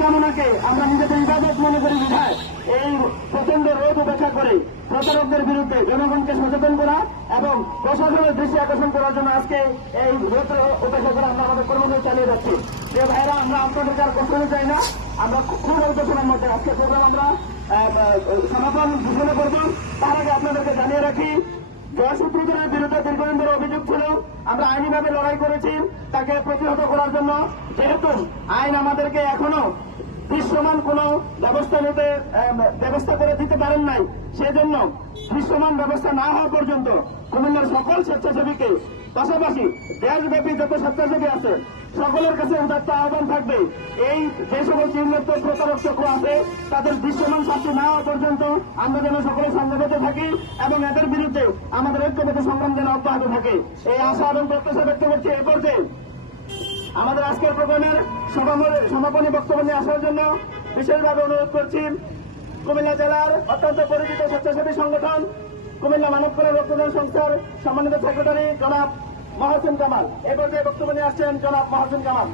কামনাকে আমরা নিজেদের ইবাদত মনে করি, বিধায় এই প্রচণ্ড রোদ উপেক্ষা করে প্রতারকদের বিরুদ্ধে জনগণকে সচেতন করা এবং প্রশাসনের দৃষ্টি আকর্ষণ করার জন্য আজকে এই রোদ উপেক্ষা করে আমরা আমাদের কর্মসূচি চালিয়ে যাচ্ছি। যে ভাইরা আমরা আপনাদেরকে আর কষ্ট চাই না। আমরা খুব অল্প সময়ের মধ্যে আজকে প্রোগ্রাম আমরা সমাপন ঘোষণা করব। তার আগে আপনাদেরকে জানিয়ে রাখি জয়সূত্রদের বিরুদ্ধে দীর্ঘদিন ধরে অভিযোগ ছিল আমরা আইনিভাবে লড়াই করেছি তাকে প্রতিহত করার জন্য। যেহেতু আইন আমাদেরকে এখনও দৃশ্যমান কোন ব্যবস্থা নিতে ব্যবস্থা করে দিতে পারেন নাই। সেজন্য দৃশ্যমান ব্যবস্থা না হওয়া পর্যন্ত কুমিল্লার সকল স্বেচ্ছাসেবীকে, পাশাপাশি দেশব্যাপী যত স্বেচ্ছাসেবী আছে, সকলের কাছে উদাত্ত আহ্বান থাকবে, এই যে সকল চিহ্নিত প্রতারক চক্র আছে, তাদের দৃশ্যমান শাস্তি না হওয়া পর্যন্ত আমরা যেন সকলে সংগঠিত থাকি এবং এদের বিরুদ্ধে আমাদের ঐক্যবদ্ধ সংগ্রাম যেন অব্যাহত থাকে। এই আশা এবং প্রত্যাশা ব্যক্ত করছি এই পর্যায়ে। আমাদের আজকের প্রোগ্রামের সমাপনী- বক্তব্য নিয়ে আসার জন্য বিশেষভাবে অনুরোধ করছি, কুমিল্লা জেলার অত্যন্ত পরিচিত স্বেচ্ছাসেবী সংগঠন, কুমিল্লা মানব কল্যাণ রক্তদান সংস্থার সম্মানিত সেক্রেটারি জনাব মহাসিন কামাল। এ পর্যায়ে বক্তব্য নিয়ে আসছেন জনাব মহাসিন কামাল।